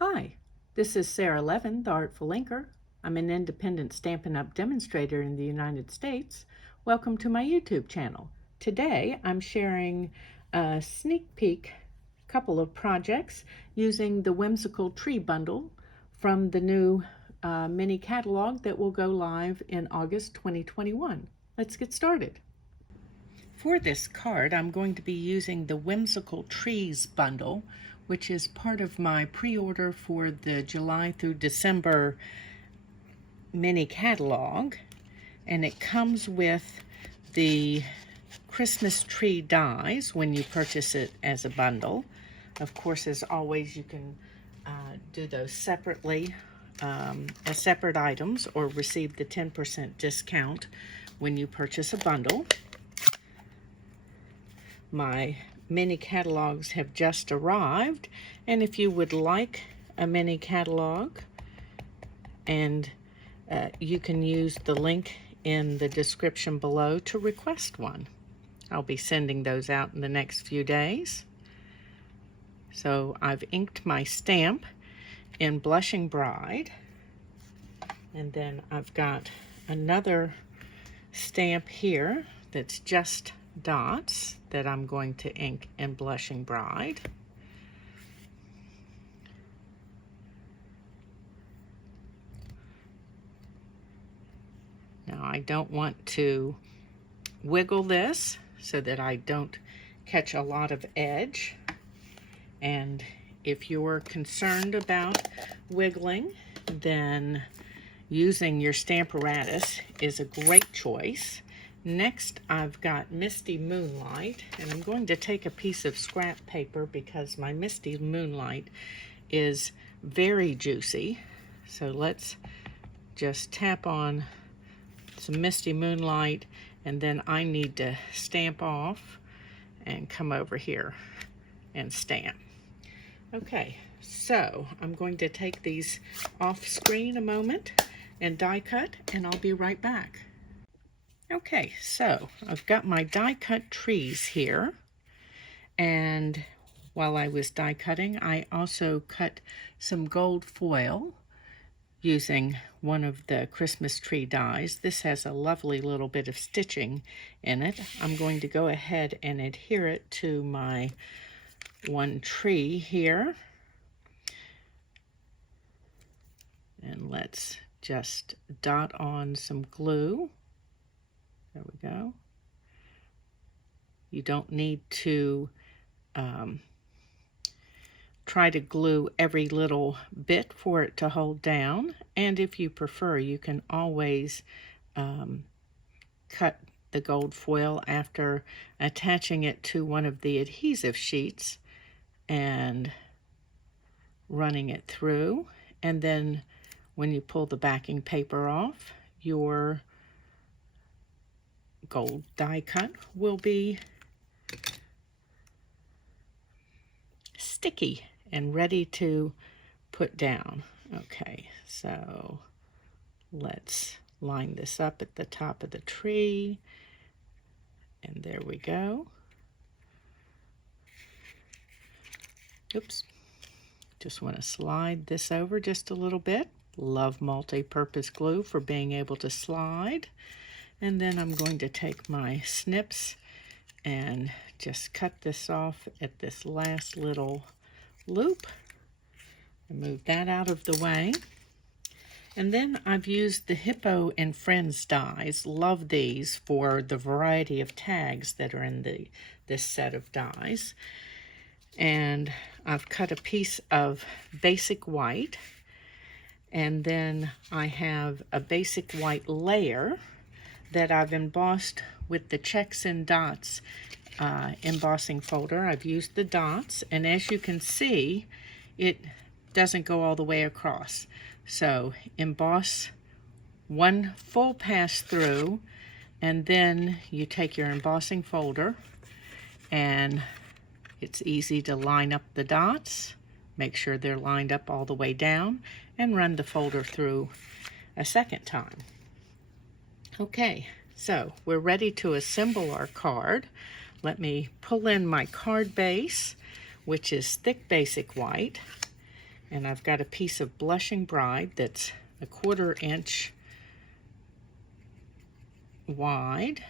Hi, this is Sara Levin, the Artful Inker. I'm an independent Stampin' Up! Demonstrator in the United States. Welcome to my YouTube channel. Today I'm sharing a sneak peek couple of projects using the Whimsical Tree bundle from the new mini catalog that will go live in August 2021. Let's get started. For this card, I'm going to be using the Whimsical Trees bundle, which is part of my pre-order for the July through December mini catalog. And it comes with the Christmas tree dies when you purchase it as a bundle. Of course, as always, you can do those separately as separate items or receive the 10% discount when you purchase a bundle. My mini catalogs have just arrived, and if you would like a mini catalog, and you can use the link in the description below to request one. I'll be sending those out in the next few days. So I've inked my stamp in Blushing Bride, and then I've got another stamp here that's just dots that I'm going to ink in Blushing Bride. Now I don't want to wiggle this so that I don't catch a lot of edge, and if you're concerned about wiggling, then using your Stamparatus is a great choice. Next, I've got Misty Moonlight, and I'm going to take a piece of scrap paper because my Misty Moonlight is very juicy. So let's just tap on some Misty Moonlight, and then I need to stamp off and come over here and stamp. Okay, so I'm going to take these off screen a moment and die cut, and I'll be right back. Okay, so I've got my die cut trees here, and while I was die cutting, I also cut some gold foil using one of the Christmas tree dies. This has a lovely little bit of stitching in it. I'm going to go ahead and adhere it to my one tree here. And let's just dot on some glue. There we go. You don't need to try to glue every little bit for it to hold down. And if you prefer, you can always cut the gold foil after attaching it to one of the adhesive sheets and running it through. And then when you pull the backing paper off, your gold die cut will be sticky and ready to put down. Okay, so let's line this up at the top of the tree, and there we go. Oops, just want to slide this over just a little bit. Love multi-purpose glue for being able to slide. And then I'm going to take my snips and just cut this off at this last little loop and move that out of the way. And then I've used the Hippo and Friends dies. Love these for the variety of tags that are in this set of dies. And I've cut a piece of basic white, and then I have a basic white layer that I've embossed with the checks and dots embossing folder. I've used the dots, and as you can see, it doesn't go all the way across. So emboss one full pass through, and then you take your embossing folder, and it's easy to line up the dots, make sure they're lined up all the way down, and run the folder through a second time. Okay, so we're ready to assemble our card. Let me pull in my card base, which is thick basic white, And I've got a piece of Blushing Bride that's 1/4 inch wide,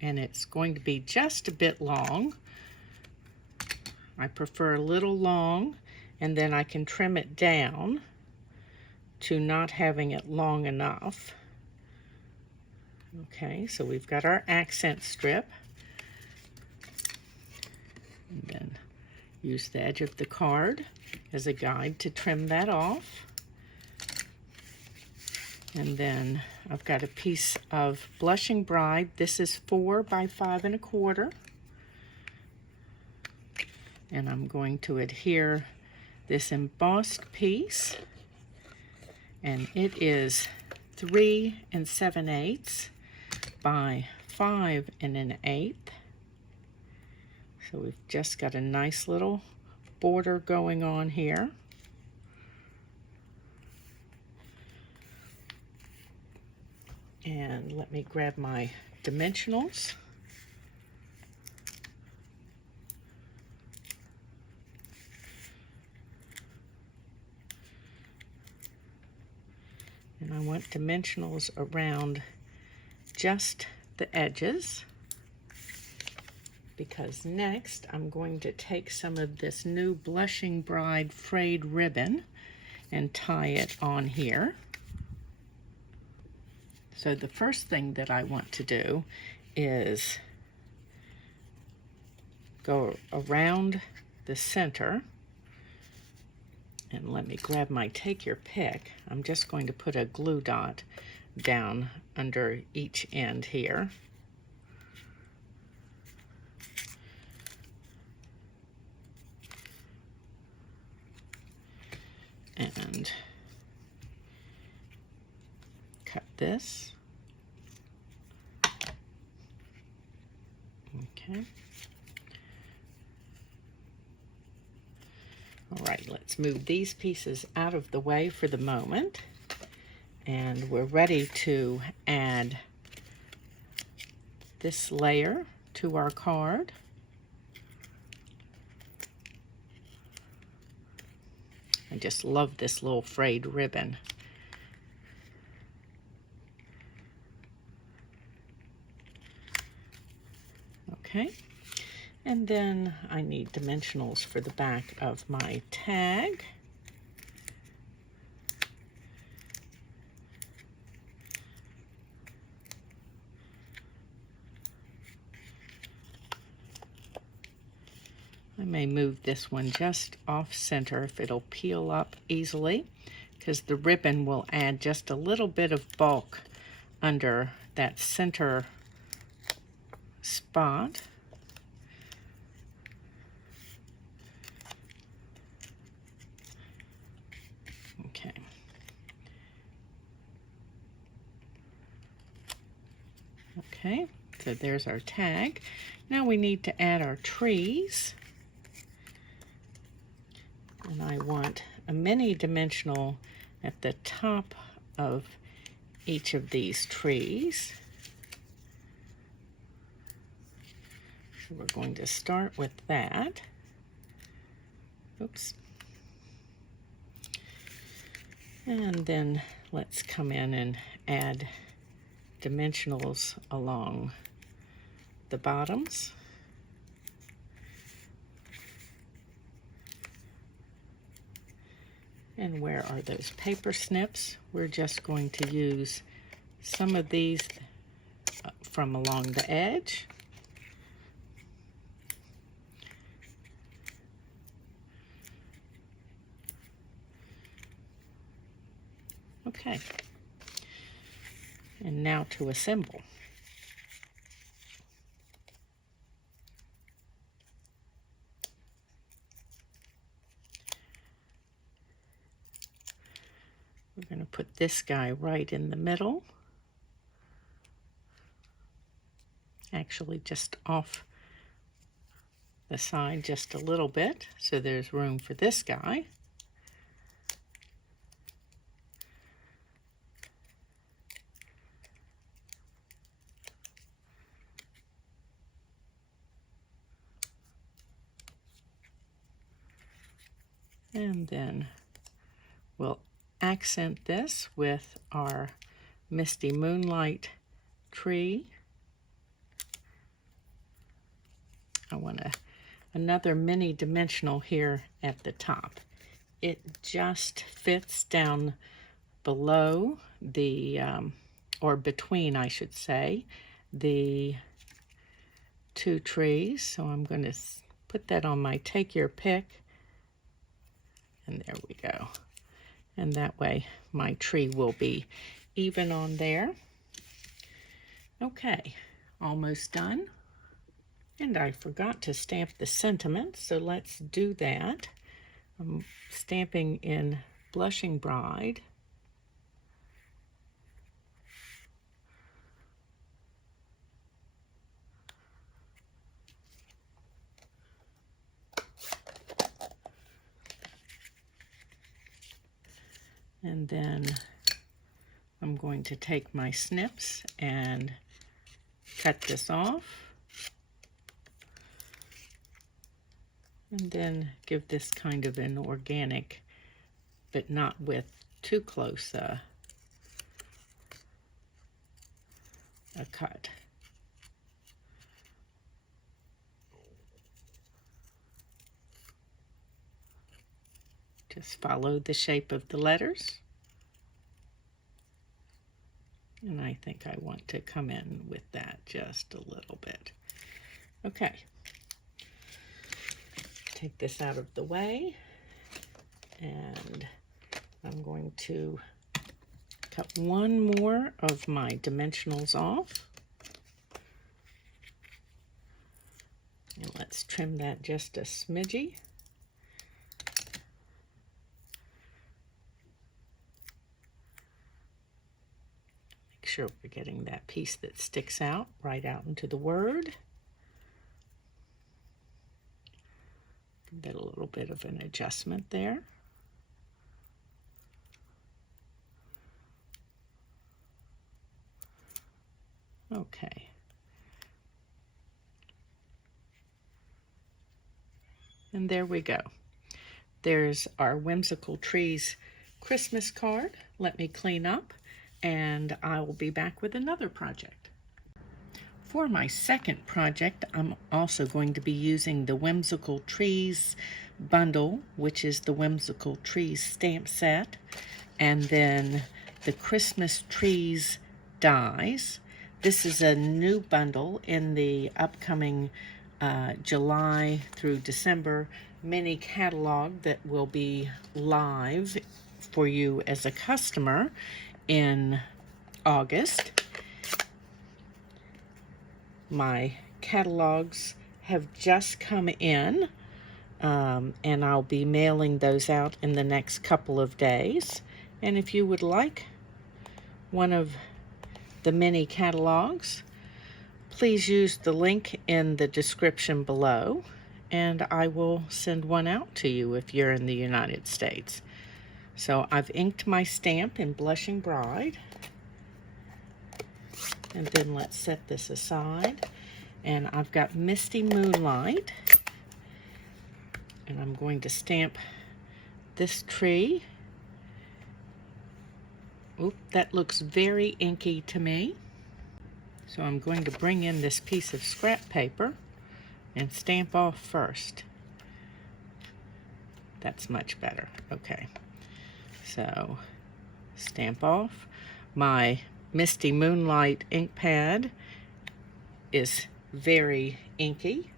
and it's going to be just a bit long. I prefer a little long, and then I can trim it down to not having it long enough. Okay, so we've got our accent strip. And then use the edge of the card as a guide to trim that off. And then I've got a piece of Blushing Bride. This is 4 by 5 1/4. And I'm going to adhere this embossed piece. And it is 3 7/8 by 5 1/8. So we've just got a nice little border going on here. And let me grab my dimensionals. And I want dimensionals around just the edges, because next I'm going to take some of this new Blushing Bride frayed ribbon and tie it on here. So the first thing that I want to do is go around the center, and let me grab my take your pick. I'm just going to put a glue dot down under each end here. And cut this. Okay. All right, let's move these pieces out of the way for the moment. And we're ready to add this layer to our card. I just love this little frayed ribbon. Okay, and then I need dimensionals for the back of my tag. I may move this one just off center if it'll peel up easily, because the ribbon will add just a little bit of bulk under that center spot. Okay. Okay, so there's our tag. Now we need to add our trees. And I want a mini dimensional at the top of each of these trees. So we're going to start with that. Oops. And then let's come in and add dimensionals along the bottoms. And where are those paper snips? We're just going to use some of these from along the edge. Okay. And now to assemble. We're going to put this guy right in the middle. Actually, just off the side just a little bit, so there's room for this guy. And then we'll accent this with our Misty Moonlight tree. I want another mini dimensional here at the top. It just fits down below the, or between, I should say, the two trees. So I'm going to put that on my take your pick. And there we go. And that way my tree will be even on there. Okay, almost done. And I forgot to stamp the sentiment, so let's do that. I'm stamping in Blushing Bride. And then I'm going to take my snips and cut this off. And then give this kind of an organic, but not with too close a cut. Just follow the shape of the letters. And I think I want to come in with that just a little bit. Okay. Take this out of the way. And I'm going to cut one more of my dimensionals off. And let's trim that just a smidgy. Make sure we're getting that piece that sticks out right out into the word. Give that a little bit of an adjustment there. Okay. And there we go. There's our Whimsical Trees Christmas card. Let me clean up and I will be back with another project. For my second project, I'm also going to be using the Whimsical Trees bundle, which is the Whimsical Trees stamp set, and then the Christmas Trees dies. This is a new bundle in the upcoming July through December mini catalog that will be live for you as a customer in August. My catalogs have just come in, and I'll be mailing those out in the next couple of days. And if you would like one of the mini catalogs, please use the link in the description below, and I will send one out to you if you're in the United States. So I've inked my stamp in Blushing Bride. And then let's set this aside. And I've got Misty Moonlight. And I'm going to stamp this tree. Oop, that looks very inky to me. So I'm going to bring in this piece of scrap paper and stamp off first. That's much better. Okay. So stamp off. My Misty Moonlight ink pad is very inky.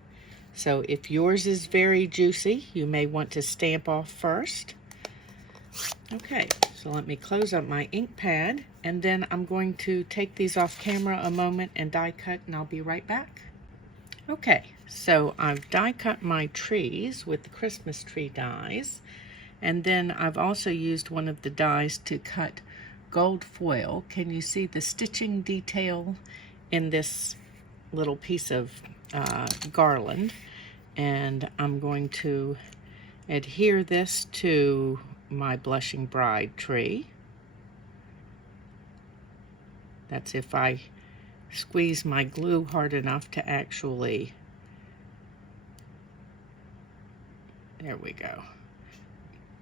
So if yours is very juicy, you may want to stamp off first. Okay, so let me close up my ink pad, and then I'm going to take these off camera a moment and die cut, and I'll be right back. Okay, so I've die cut my trees with the Christmas tree dies, and then I've also used one of the dies to cut gold foil. Can you see the stitching detail in this little piece of garland? And I'm going to adhere this to my Blushing Bride tree. That's if I squeeze my glue hard enough to actually, there we go,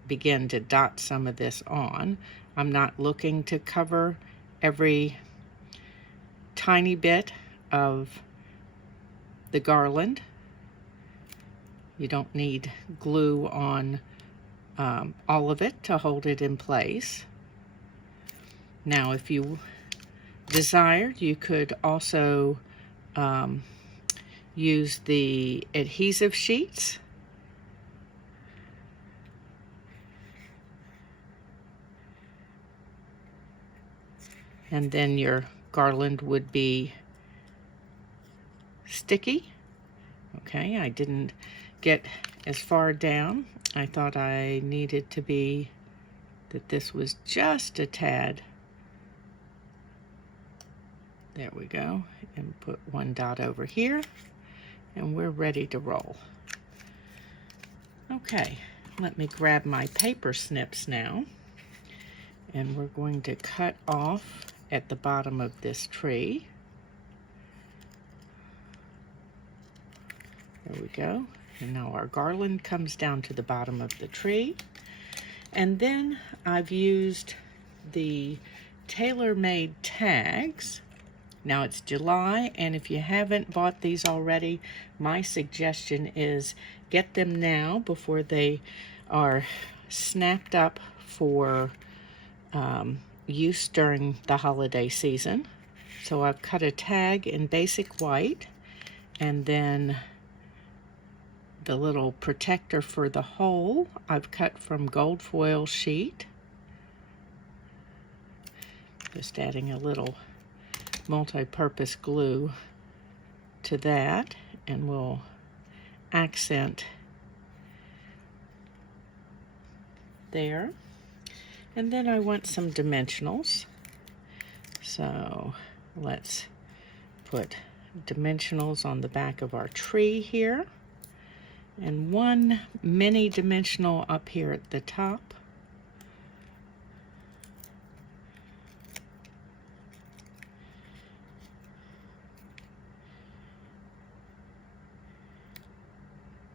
begin to dot some of this on. I'm not looking to cover every tiny bit of the garland. You don't need glue on all of it to hold it in place. Now, if you desired, you could also use the adhesive sheets. And then your garland would be sticky. Okay, I didn't get as far down. I thought I needed to be, that this was just a tad. There we go. And put one dot over here. And we're ready to roll. Okay, let me grab my paper snips now. And we're going to cut off at the bottom of this tree. There we go. And now our garland comes down to the bottom of the tree. And then I've used the tailor-made tags. Now it's July, and if you haven't bought these already, my suggestion is get them now before they are snapped up for use during the holiday season. So I've cut a tag in basic white, and then the little protector for the hole I've cut from gold foil sheet. Just adding a little multi-purpose glue to that, and we'll accent there. And then I want some dimensionals. So let's put dimensionals on the back of our tree here, and one mini dimensional up here at the top.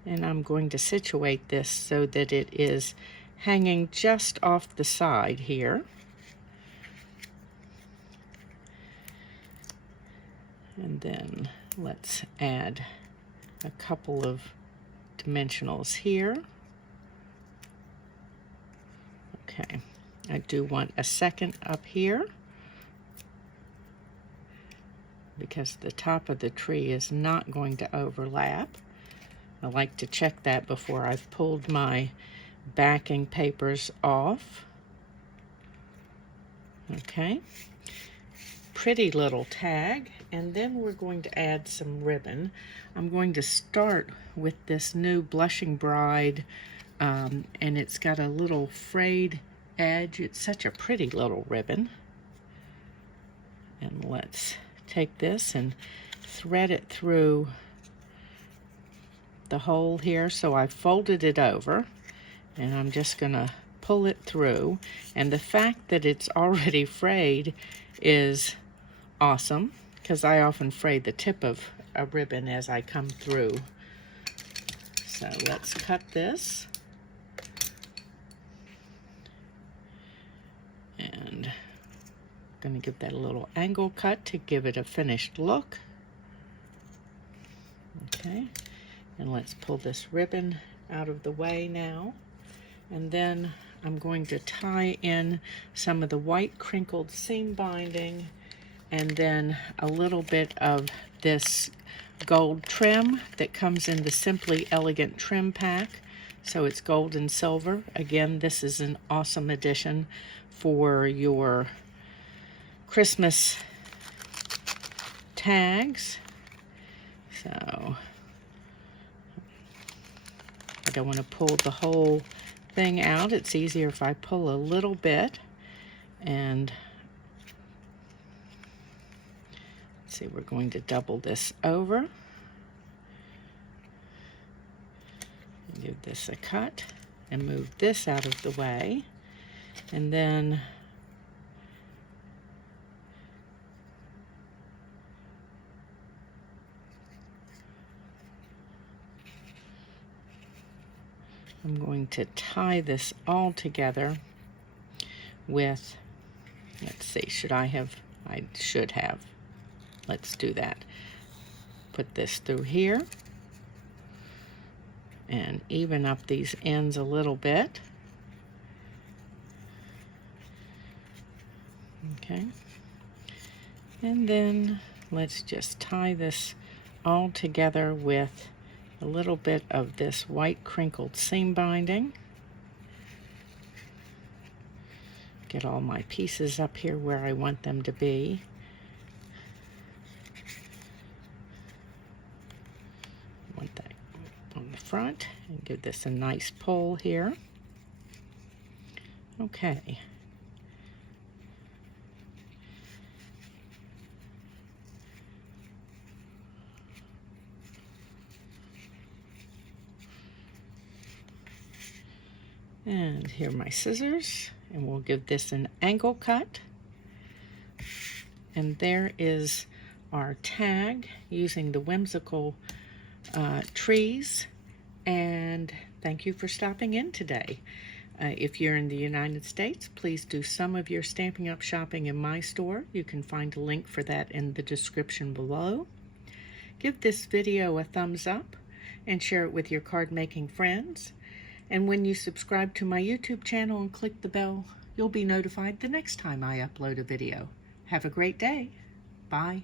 And I'm going to situate this so that it is hanging just off the side here. And then let's add a couple of dimensionals here. Okay, I do want a second up here because the top of the tree is not going to overlap. I like to check that before I've pulled my backing papers off. Okay, pretty little tag, and then we're going to add some ribbon. I'm going to start with this new Blushing Bride, and it's got a little frayed edge. It's such a pretty little ribbon. And let's take this and thread it through the hole here. So I folded it over, and I'm just gonna pull it through. And the fact that it's already frayed is awesome, because I often fray the tip of a ribbon as I come through. So let's cut this. And I'm gonna give that a little angle cut to give it a finished look. Okay, and let's pull this ribbon out of the way now. And then I'm going to tie in some of the white crinkled seam binding, and then a little bit of this gold trim that comes in the Simply Elegant trim pack. So it's gold and silver. Again, this is an awesome addition for your Christmas tags. So I don't want to pull the whole thing out. It's easier if I pull a little bit. And let's see, we're going to double this over. Give this a cut and move this out of the way. And then I'm going to tie this all together with, let's see, I should have. Let's do that. Put this through here and even up these ends a little bit. Okay. And then let's just tie this all together with a little bit of this white crinkled seam binding. Get all my pieces up here where I want them to be. Want that on the front and give this a nice pull here. Okay. And here are my scissors, and we'll give this an angle cut. And there is our tag using the Whimsical Trees. And thank you for stopping in today. If you're in the United States, please do some of your Stampin' Up shopping in my store. You can find a link for that in the description below. Give this video a thumbs up and share it with your card making friends. And when you subscribe to my YouTube channel and click the bell, you'll be notified the next time I upload a video. Have a great day. Bye.